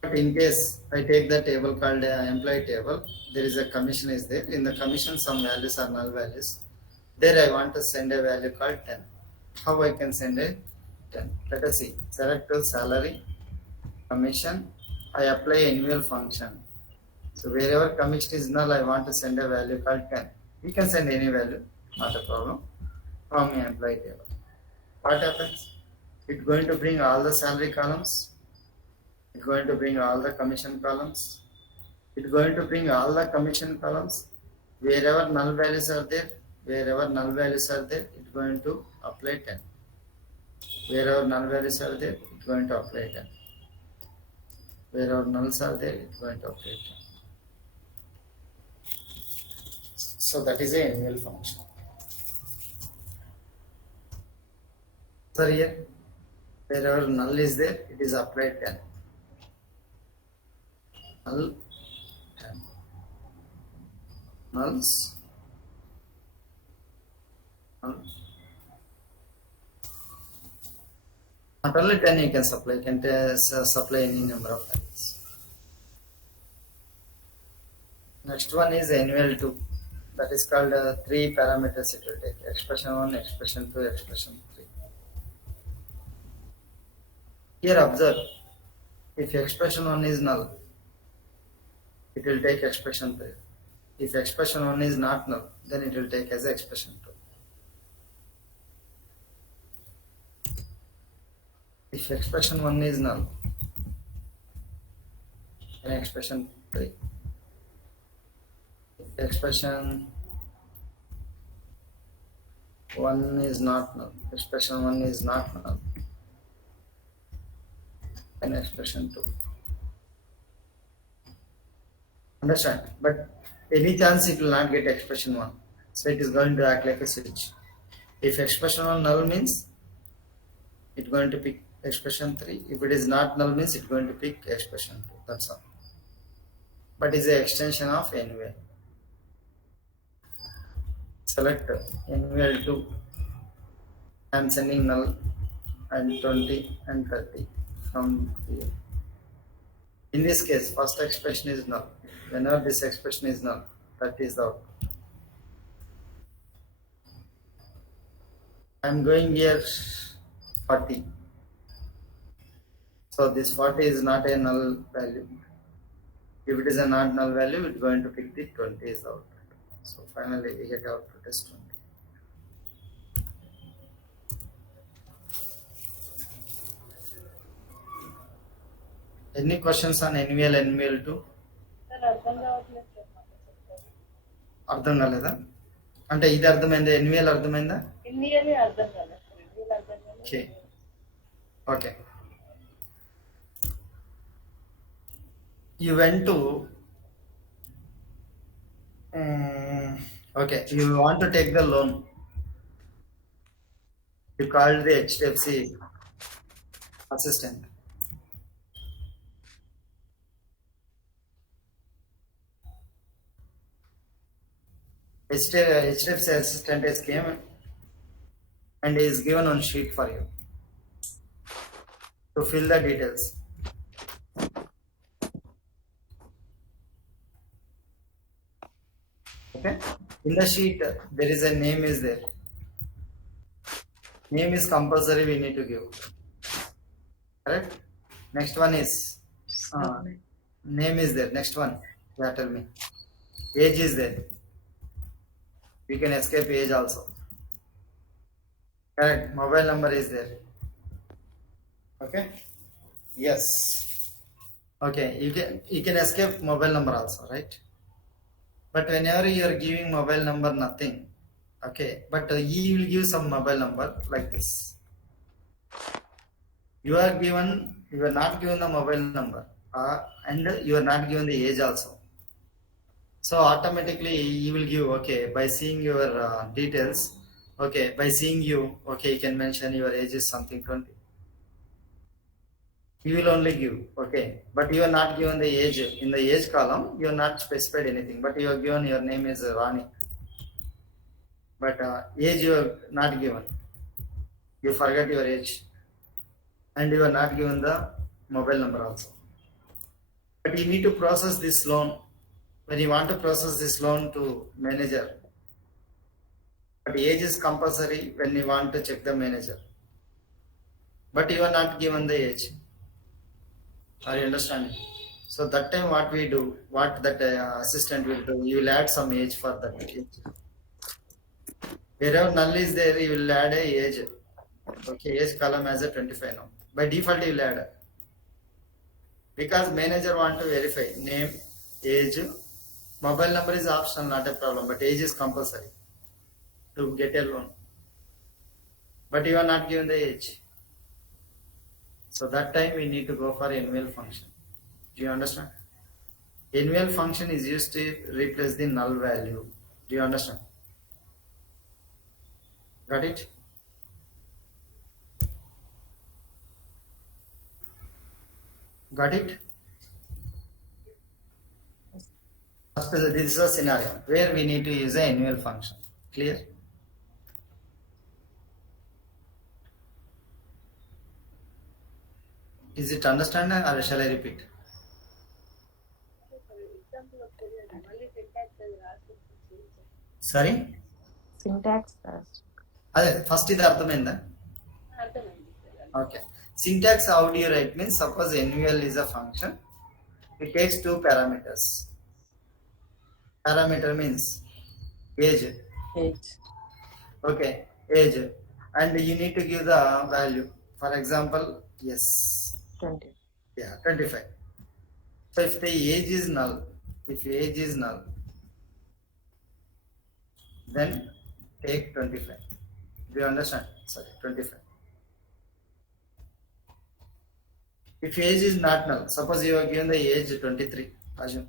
But in case I take the table called employee table, there is a commission is there. In the commission, some values are null values. There I want to send a value called 10. How I can send a 10? Let us see. Select to salary, commission. I apply annual function. So wherever commission is null, I want to send a value called 10. You can send any value, not a problem, from employee table. What happens? It's going to bring all the salary columns. It's going to bring all the commission columns. It's going to bring all the commission columns. Wherever null values are there, it's going to apply 10. Wherever null values are there, it's going to apply 10. Wherever nulls are there, it's going to apply 10. So that is a annual function. So here, wherever null is there, it is applied 10. Null 10. Nulls. Null. Not only 10 you can supply, you can supply any number of values. Next one is annual 2. That is called 3 parameters it will take. Expression 1, expression 2, expression 3. Here observe, if expression 1 is null, it will take expression 3. If expression 1 is not null, then it will take as expression 2. If expression 1 is null, then expression 3. If expression 1 is not null, expression 1 is not null, then expression 2. Understand? But any chance it will not get expression 1. So it is going to act like a switch. If expression 1 null means it's going to pick expression 3. If it is not null means it's going to pick expression 2. That's all. But it's an extension of anywhere. Select anywhere 2. I am sending null and 20 and 30 from here. In this case, first expression is null. Whenever this expression is null, that is the output. I am going here 40. So this 40 is not a null value. If it is a not null value, it's going to pick the 20 is the output. So finally we get output as 20. Any questions on NVL, NVL2? అర్థం కాలేదా? అంటే ఇది అర్థమైందా? NVL అర్థమైందా? Okay okay. You went to okay, you want to take the loan. You called the HDFC assistant. HDFC assistant is came and is given on sheet for you to fill the details. Okay, in the sheet there is a name is there. Name is compulsory, we need to give. Correct. Next one is name is there. Next one, yeah, tell me. Age is there. We can escape age also. Correct. Mobile number is there. Okay. Yes. Okay. You can escape mobile number also, right? But whenever you are giving mobile number, nothing. Okay. But you will give some mobile number like this. You are not given the mobile number, and you are not given the age also. So automatically you will give, okay, by seeing your details, okay, by seeing you, okay, you can mention your age is something 20. You will only give, okay, but you are not given the age. In the age column, you are not specified anything, but you are given your name is Rani. But age you are not given. You forget your age. And you are not given the mobile number also. But you need to process this loan. When you want to process this loan to manager, but age is compulsory when you want to check the manager. But you are not given the age. Are you understanding? So that time what we do, what that assistant will do, you will add some age for that age. Wherever null is there, you will add a age. Okay, age column as a 25 now. By default you will add. Because manager want to verify name, age. Mobile number is optional, not a problem, but age is compulsory to get a loan. But you are not given the age. So that time we need to go for NVL function. Do you understand? NVL function is used to replace the null value. Do you understand? Got it? Got it? This is a scenario where we need to use a annual function. Clear? Is it understand or shall I repeat? Sorry? Syntax first. First is అర్థమైందా? Okay. Syntax how do you write means suppose annual is a function. It takes two parameters. Parameter means age. Age. Okay, age. And you need to give the value. For example, yes. 20. Yeah, 25. So if the age is null, then take 25. Do you understand? Sorry, 25. If age is not null, suppose you are given the age 23, assume.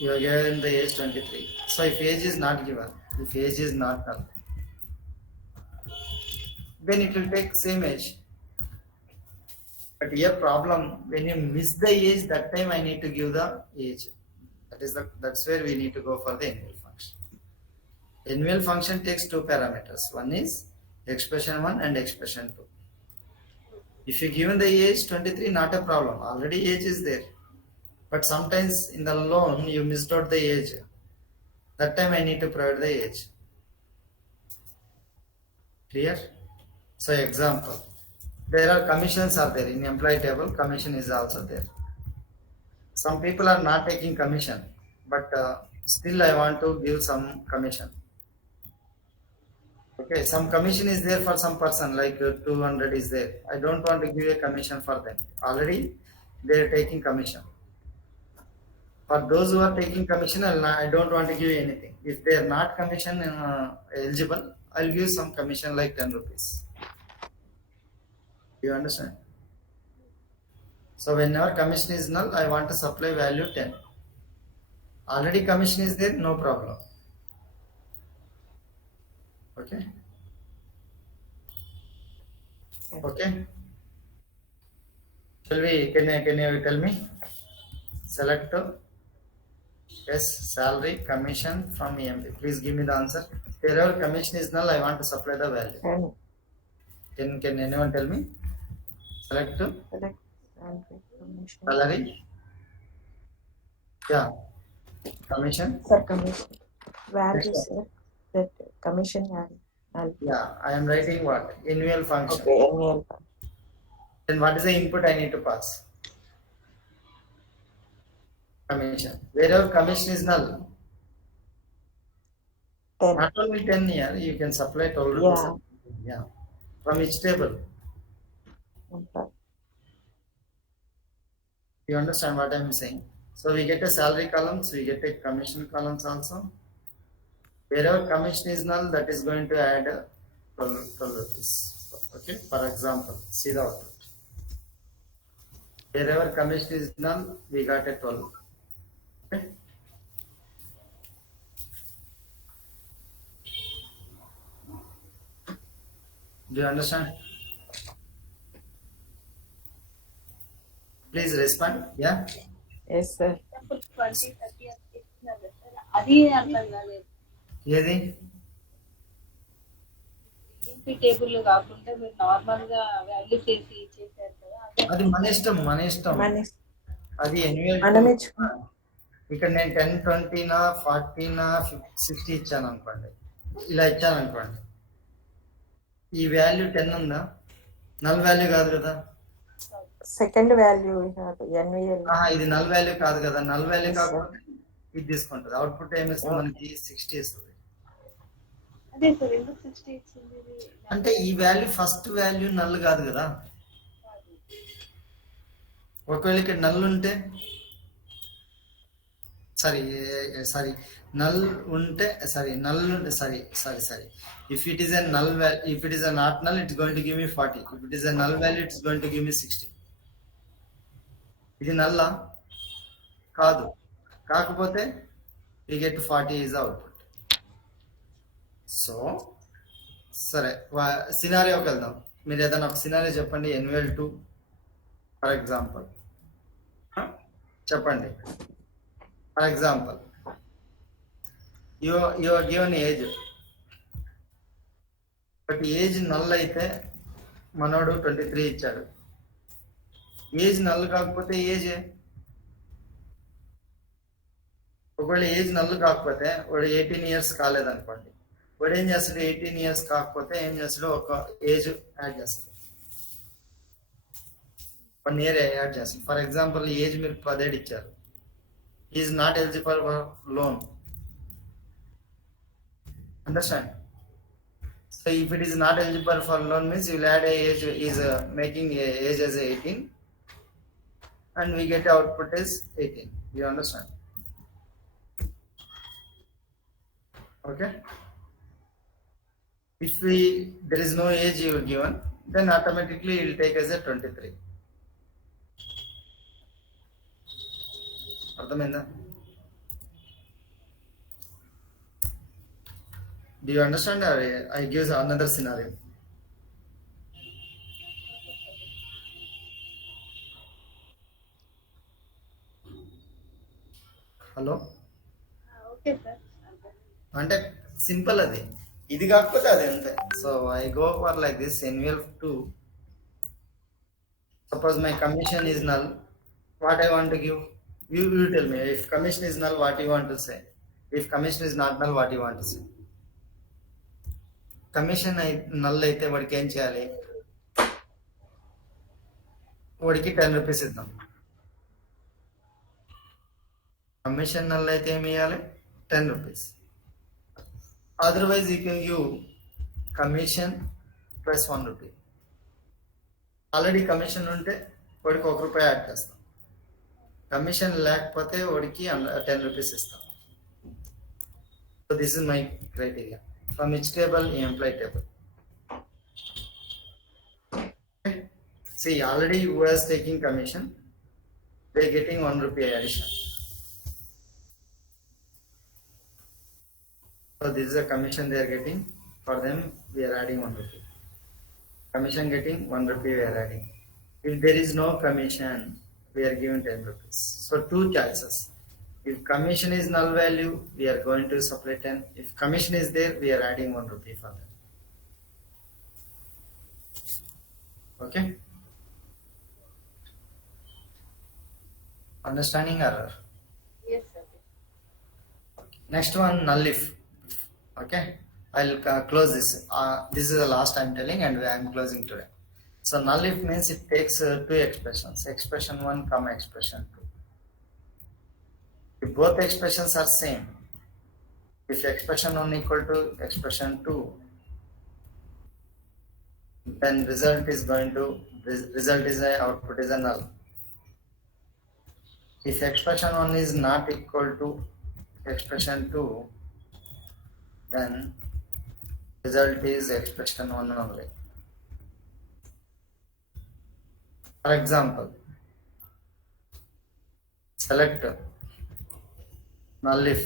You are given the age 23. So if age is not given, if age is not null, then it will take same age. But here problem, when you miss the age, that time I need to give the age. That's where we need to go for the annual function. Annual function takes two parameters. One is expression 1 and expression 2. If you given the age 23, not a problem. Already age is there. But sometimes in the loan you missed out the age. That time I need to provide the age. Clear? So example, there are commissions are there in employee table. Commission is also there. Some people are not taking commission, but still I want to give some commission. Okay, some commission is there for some person, like 200 is there. I don't want to give a commission for them. Already they are taking commission. For those who are taking commission, I don't want to give anything. If they are not commission eligible, I'll give some commission like 10 rupees. Do you understand? So whenever commission is null, I want to supply value 10. Already commission is there, no problem. Okay. Okay. Shall we? Can you tell me? Select yes, salary commission from EMP. Please give me the answer. Wherever commission is null, I want to supply the value. 10. Can anyone tell me? Select Select salary commission. salary. Yeah. Commission. Sir, commission. Value, sir. That commission and Yeah, I am writing what? Annual function. okay, annual. Then what is the input I need to pass? Commission. Wherever commission is null, 10. not only 10 here, you can supply 12 rupees. Yeah. From each table. Okay. You understand what I am saying? So we get a salary columns, we get a commission columns also. Wherever commission is null, that is going to add 12 rupees. Okay, for example, see the output. Wherever commission is null, we got a 12. Okay. Do you understand? Please respond. Yeah. Yes, sir. 20, 30 అది అర్థం కాలేదు. ఏది? ఇంపి table కాకుండా మీరు normal గా value చేసి చేశారు కదా, అది మన ఇష్టం. అది ఎన్యువల్. ఇక్కడ నేను 10, 20 40 60 ఇచ్చాను అనుకోండి. ఇలా ఇచ్చాను అనుకోండి. ఈ వాల్యూ 10 ఉందా? నల్ వాల్యూ కాదు కదా. Second value NVL. ఇది నల్ వాల్యూ కాదు కదా. నల్ వాల్యూ కాకపోతే ఇది తీసుకుంటుంది. అవుట్పుట్ ఏమిస్తుంది మనకి? 60 ఇస్తుంది. అదే సార్, ఎందుకు 60 ఇచ్చింది? అంటే ఈ వాల్యూ ఫస్ట్ వాల్యూ నల్ కాదు కదా. ఒకవేళ ఇక్కడ నల్ ఉంటే నల్ ఉంటే if it is a null value, if it is a not null, it's going to give me 40. If it is a null value, it's going to give me 60. ఇది నల్లా కాదు. కాకపోతే we get 40 is the output. So సరే, సినారియోకి వెళ్దాం. మీరు ఏదైనా ఒక scenario చెప్పండి. ఎన్యువల్ 2 ఫర్ ఎగ్జాంపుల్ చెప్పండి. For example you are given age, but age null అయితే మనోడు 23 ఇచ్చాడు. ఏజ్ నల్ కాకపోతే ఏజ్, ఒకవేళ ఏజ్ నల్ కాకపోతే వాడు 18 ఇయర్స్ కాలేదనుకోండి, వాడు ఏం చేస్తాడు? 18 ఇయర్స్ కాకపోతే ఏం చేస్తాడు? ఒక ఏజ్ యాడ్ చేస్తాడు, 1 ఇయర్ యాడ్ చేస్తాడు. ఫర్ ఎగ్జాంపుల్ ఏజ్ మీరు 17 ఇచ్చారు, he is not eligible for loan. Understand? So if it is not eligible for loan means you will add a age is making a age as 18 and we get output is 18. You understand? Okay. If there is no age you given, then automatically it will take as a 23. అర్థమైందా? Do you understand or I give another scenario? Hello, okay sir. అంటే simple అది, ఇది కాకపోతే అది అంతే. So I go for like this annual 2. Suppose my commission is null, what I want to give? You tell me. If commission is null, what you want to say? If commission is not null, what you want to say? Commission null అయితే వాడికి ఏం చేయాలి? వాడికి 10 rupees ఇద్దాం. Commission null అయితే ఏమి ఇవ్వాలి? 10 rupees. Otherwise you can give commission plus 1 rupee. Already commission ఉంటే వాడికి 1 రూపాయి యాడ్ చేస్తాం. కమిషన్ లేకపోతే వాడికి 10 రూపీస్ ఇస్తాం. So this is my criteria. From which table? Employee table. Okay. See, already who is taking commission, they are getting 1 rupee addition. So this is a commission they are getting. For them, we are adding 1 rupee. Commission getting 1 rupee we are adding. If there is no commission, we are giving 10 rupees. So 2 choices. If commission is null value, we are going to supply 10. If commission is there, we are adding 1 rupee for that. Okay? Understanding error? Yes, sir. Next one, null if. Okay? I'll close this. This is the last I'm telling and I'm closing today. So null if means it takes 2 expressions. Expression 1, comma expression 2. If both expressions are same, if expression 1 equal to expression 2, then result is a output is a null. If expression 1 is not equal to expression 2, then result is expression 1 only. For example, select null if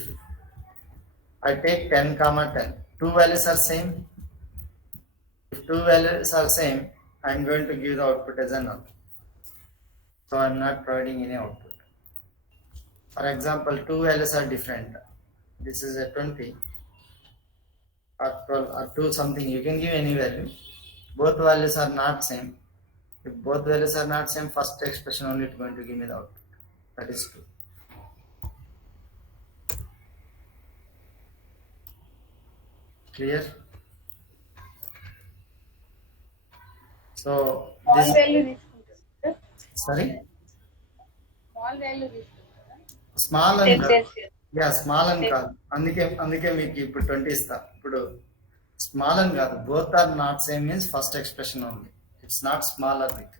I take 10 comma 10. 2 values are same. If 2 values are same, I am going to give the output as a null. So I am not providing any output. For example, 2 values are different. This is a 20 or 12 or 2 something. You can give any value. Both values are not same. If both values are not same, first expression only is going to give me the output. That is 2. Clear? So Small this value తీసుకుంటారు sir. sorry, small value తీసుకుంటారా? small and Yes. Small అని కాదు. అందుకే మీకు ఇప్పుడు 20 ఇస్తా. ఇప్పుడు small అని కాదు, both are not same means first expression only. It's not small or big.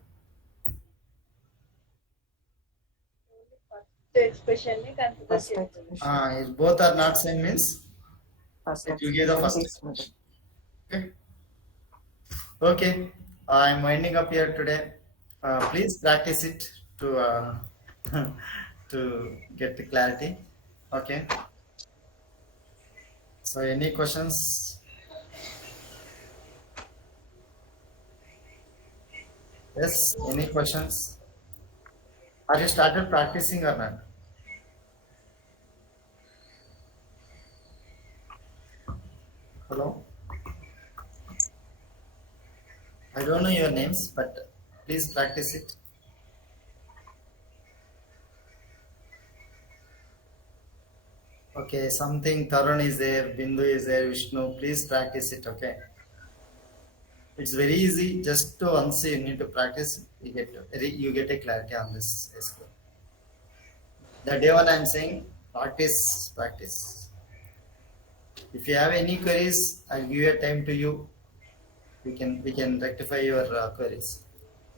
Expression ని కన్సిడర్ First చేస్తారు. expression. If both are not same means First it will give the first expression expression. Okay, I'm winding up here today. Please practice it to to get the clarity. Okay. So any questions? Yes, any questions? Are you started practicing or not? Hello? I don't know your names, but please practice it. Okay, something Tarun is there, Bindu is there, Vishnu. Please practice it, okay? It's very easy. Just to once you need to practice, you get a clarity on this SQL. The day one I'm saying practice. If you have any queries, I'll give you a time to you. We can rectify your queries,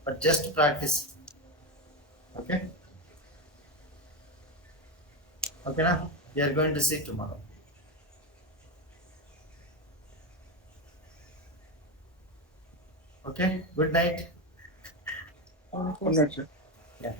but just practice. Okay. Okay, now we are going to see tomorrow. Okay. Good night. Thank you. Good night, sir. Yeah.